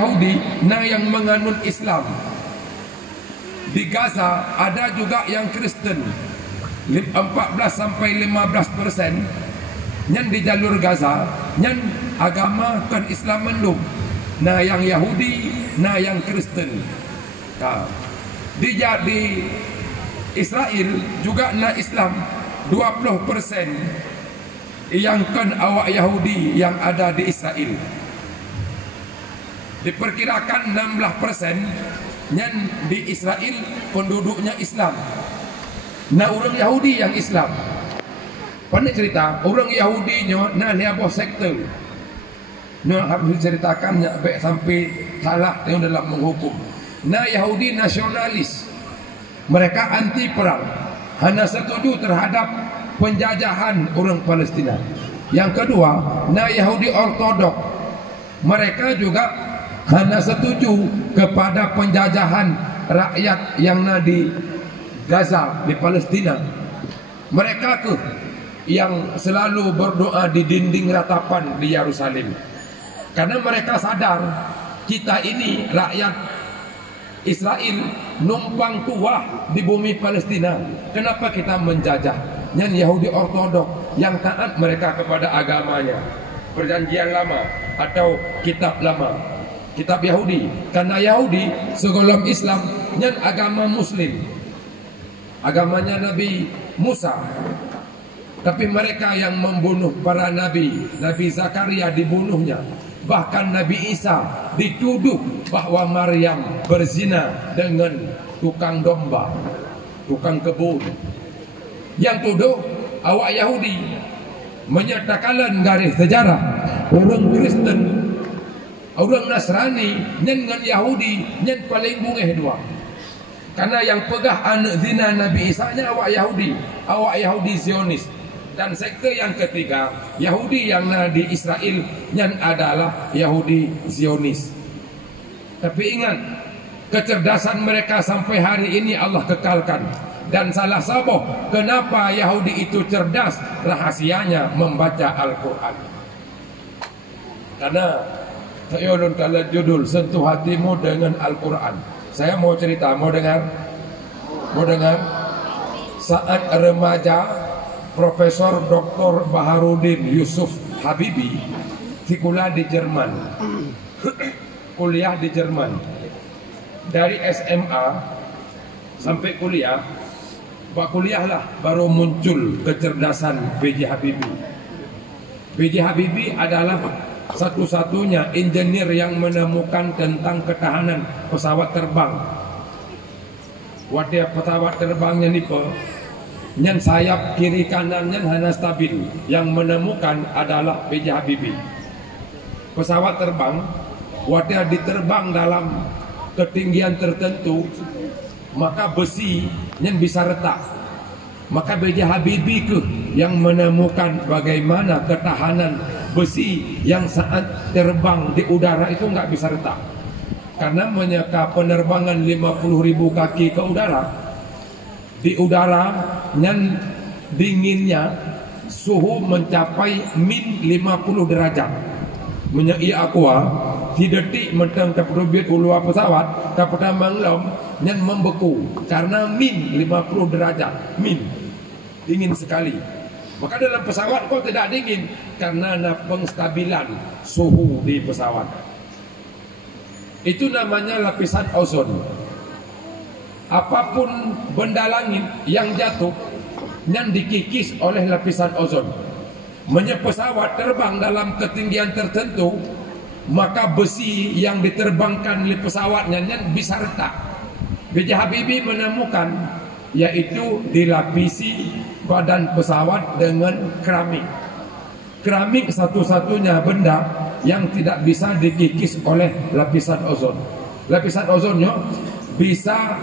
Yahudi yang menganut Islam. Di Gaza ada juga yang Kristen, 14 sampai 15%. Yang di jalur Gaza, yang agama kan Islam mendung. Yang Yahudi, yang Kristen. Di Israel juga Islam 20%. Yang kan awak Yahudi yang ada di Israel. Diperkirakan 16% yang di Israel penduduknya Islam. Orang Yahudi yang Islam. Pandai cerita, orang Yahudinya liabah sekte. Harus diceritakan sampai salah yang dalam menghukum. Yahudi nasionalis. Mereka anti perang. Hanya setuju terhadap penjajahan orang Palestina. Yang kedua, Yahudi ortodok. Mereka juga hanya setuju kepada penjajahan rakyat yang di Gaza, di Palestina. Mereka yang selalu berdoa di dinding ratapan di Yerusalem. Karena mereka sadar kita ini rakyat Israel numpang tua di bumi Palestina. Kenapa kita menjajah? Yang Yahudi ortodok yang taat mereka kepada agamanya, perjanjian lama atau kitab lama, kitab Yahudi. Karena Yahudi sebelum Islam yang agama Muslim, agamanya Nabi Musa. Tapi mereka yang membunuh para nabi. Nabi Zakaria dibunuhnya. Bahkan Nabi Isa dituduh bahwa Maryam berzina dengan tukang domba, tukang kebun. Yang tuduh awak Yahudi. Menyertakan garis sejarah orang Kristen, orang Nasrani dengan Yahudi yang paling bungeh dua. Karena yang pegah anak zina Nabi Isa nya awak Yahudi Zionis. Dan sekte yang ketiga, Yahudi yang di Israel yang adalah Yahudi Zionis. Tapi ingat, kecerdasan mereka sampai hari ini Allah kekalkan. Dan salah satu kenapa Yahudi itu cerdas, rahasianya membaca Al-Quran. Karena saya kalau judul sentuh hatimu dengan Al-Quran. Saya mau cerita, mau dengar? Saat remaja, Profesor Dr. Baharudin Yusuf Habibi kuliah di Jerman. Kuliah di Jerman. Dari SMA sampai kuliah, kuliahlah baru muncul kecerdasan B.J. Habibie. B.J. Habibie adalah satu-satunya engineer yang menemukan tentang ketahanan pesawat terbang. Wadah pesawat terbangnya nipe, yang sayap kiri kanannya hanya stabil. Yang menemukan adalah B.J. Habibie. Pesawat terbang, wadah diterbang dalam ketinggian tertentu, maka besi yang bisa retak. Maka B.J. Habibie yang menemukan bagaimana ketahanan besi yang saat terbang di udara itu nggak bisa retak. Karena menyeka penerbangan 50.000 kaki ke udara, di udara yang dinginnya suhu mencapai min 50 derajat. Menyai aqua di detik mentang terperbit ulua pesawat kapten manglom yang membeku karena min 50 derajat, min dingin sekali. Maka dalam pesawat kok tidak dingin karena ada pengstabilan suhu di pesawat. Itu namanya lapisan ozon. Apapun benda langit yang jatuh yang dikikis oleh lapisan ozon. Pesawat terbang dalam ketinggian tertentu, maka besi yang diterbangkan di pesawatnya bisa retak. B.J. Habibie menemukan yaitu dilapisi badan pesawat dengan keramik. Keramik satu-satunya benda yang tidak bisa dikikis oleh lapisan ozon. Lapisan ozonnya bisa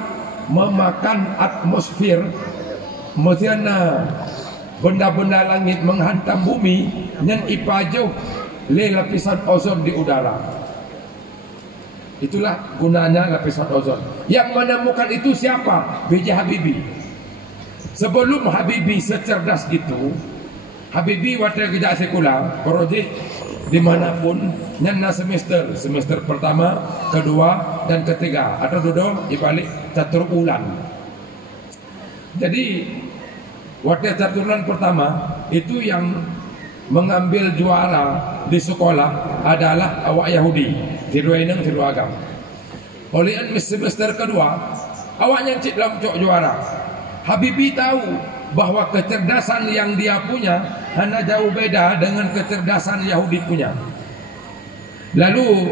memakan atmosfer. Maksudnya benda-benda langit menghantam bumi dan ipajuh le lapisan ozon di udara. Itulah gunanya lapisan ozon. Yang menemukan itu siapa? B.J. Habibie. Sebelum Habibie secerdas itu, Habibie waktu kerja sekular, projek dimanapun nyana semester pertama, kedua dan ketiga atau duduk di balik catur ulang. Jadi waktu catur ulang pertama itu yang mengambil juara di sekolah adalah awak Yahudi, tiru eneng tiru agam. Oleh semester kedua awak yang cik dalam cok juara. Habibie tahu bahwa kecerdasan yang dia punya hanya jauh beda dengan kecerdasan Yahudi punya. Lalu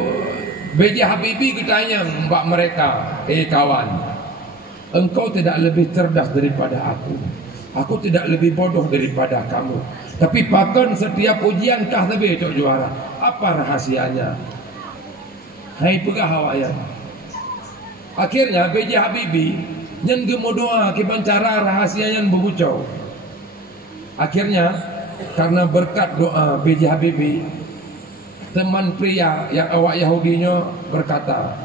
B.J. Habibie bertanya mbak mereka, kawan, engkau tidak lebih cerdas daripada aku tidak lebih bodoh daripada kamu. Tapi bahkan setiap ujian kah lebih cok juara. Apa rahasianya? Hai pegah awak ya. Akhirnya B.J. Habibie yang gemodoa kiban cara rahasia yang berbucau. Akhirnya karena berkat doa B.J. Habibie, teman pria yang awak Yahudinya berkata,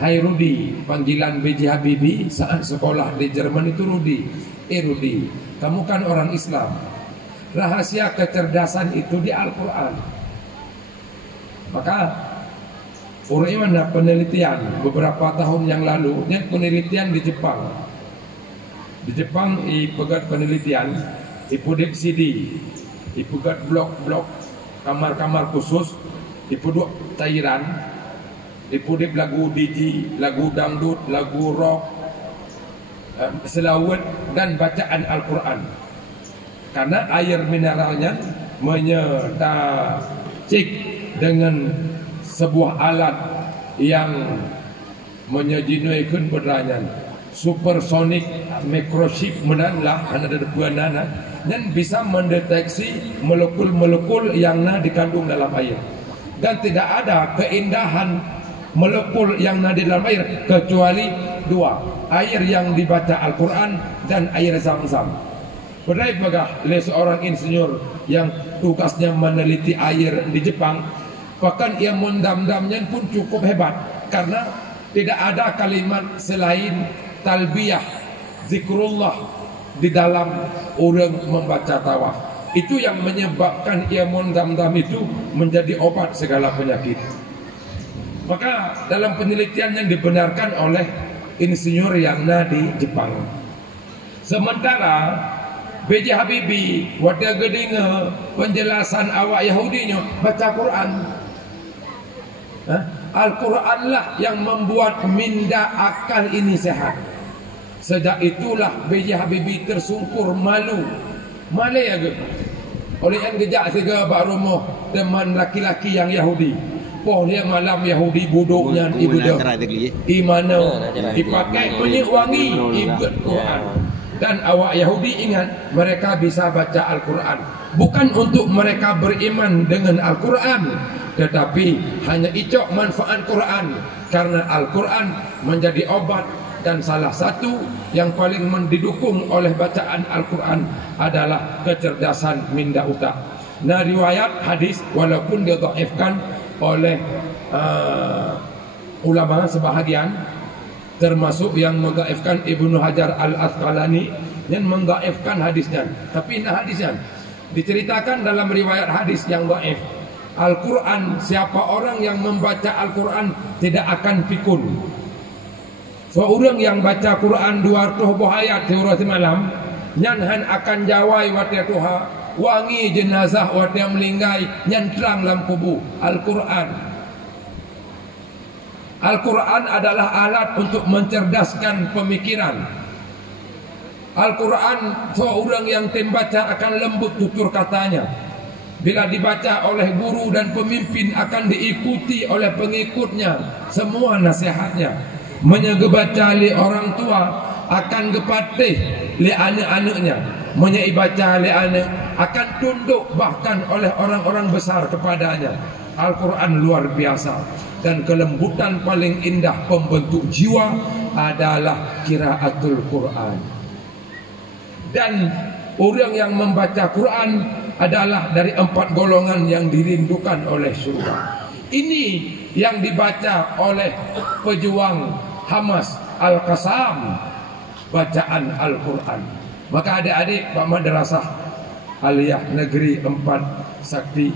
hai Rudi, panggilan B.J. Habibie saat sekolah di Jerman itu Rudi. Rudi, kamu kan orang Islam. Rahasia kecerdasan itu di Al-Quran. Maka orang mana penelitian beberapa tahun yang lalu, yang penelitian di Jepang. Di Jepang ipegat penelitian, ipudek CD, ipegat blok-blok, kamar-kamar khusus, ipuduk cairan, ipudek lagu DJ, lagu dangdut, lagu rock, selawat dan bacaan Al-Quran. Karena air mineralnya menyertacik dengan sebuah alat yang menyejinuikan berdayaan supersonic microchip menanlah ada depuanana dan bisa mendeteksi molekul-molekul yang dikandung dalam air. Dan tidak ada keindahan molekul yang di dalam air kecuali dua, air yang dibaca Al-Quran dan air Zam-Zam. Pernah bagah oleh seorang insinyur yang tugasnya meneliti air di Jepang. Bahkan ia mendam-damnya pun cukup hebat, karena tidak ada kalimat selain talbiyah, zikrullah di dalam orang membaca tawaf. Itu yang menyebabkan ia mendam-dam itu menjadi obat segala penyakit. Maka dalam penelitian yang dibenarkan oleh insinyur yang di Jepang. Sementara B.J. Habibie wadah gedinga penjelasan awak Yahudinya baca Quran. Al-Quran lah yang membuat minda akal ini sehat. Sejak itulah B.J. Habibie tersungkur malu. Malu ya ke? Oleh yang gejak sega baru rumah teman laki-laki yang Yahudi. Poh dia malam Yahudi buduknya ibu dah. Imana dipakai minyak wangi ibad Quran. Dan awak Yahudi ingat mereka bisa baca Al-Quran bukan untuk mereka beriman dengan Al-Quran, tetapi hanya icok manfaat Quran. Karena Al-Quran menjadi obat, dan salah satu yang paling didukung oleh bacaan Al-Quran adalah kecerdasan minda utak. Nah, riwayat hadis walaupun dia dhaifkan oleh ulama sebahagian, termasuk yang mendhaifkan Ibnu Hajar Al-Asqalani yang mendhaifkan hadisnya. Tapi nah hadisnya diceritakan dalam riwayat hadis yang dhaif. Al-Quran, siapa orang yang membaca Al-Quran tidak akan pikun. Seorang yang baca Quran 200 ayat di malam, nyanhan akan jawai watia tuha, wangi jenazah watia melinggai, nyan terang dalam kubu. Al-Quran adalah alat untuk mencerdaskan pemikiran. Al-Quran seorang yang membaca akan lembut tutur katanya. Bila dibaca oleh guru dan pemimpin akan diikuti oleh pengikutnya semua nasihatnya. Menyegebaca li orang tua akan gepatih li anak-anaknya. Menyeibaca li anak akan tunduk bahkan oleh orang-orang besar kepadanya. Al-Quran luar biasa. Dan kelembutan paling indah pembentuk jiwa adalah qiraatul Quran. Dan orang yang membaca Quran adalah dari 4 golongan yang dirindukan oleh surga. Ini yang dibaca oleh pejuang Hamas Al-Qassam, bacaan Al-Quran. Maka adik-adik Pak Madrasah Aliyah Negeri 4 Sakti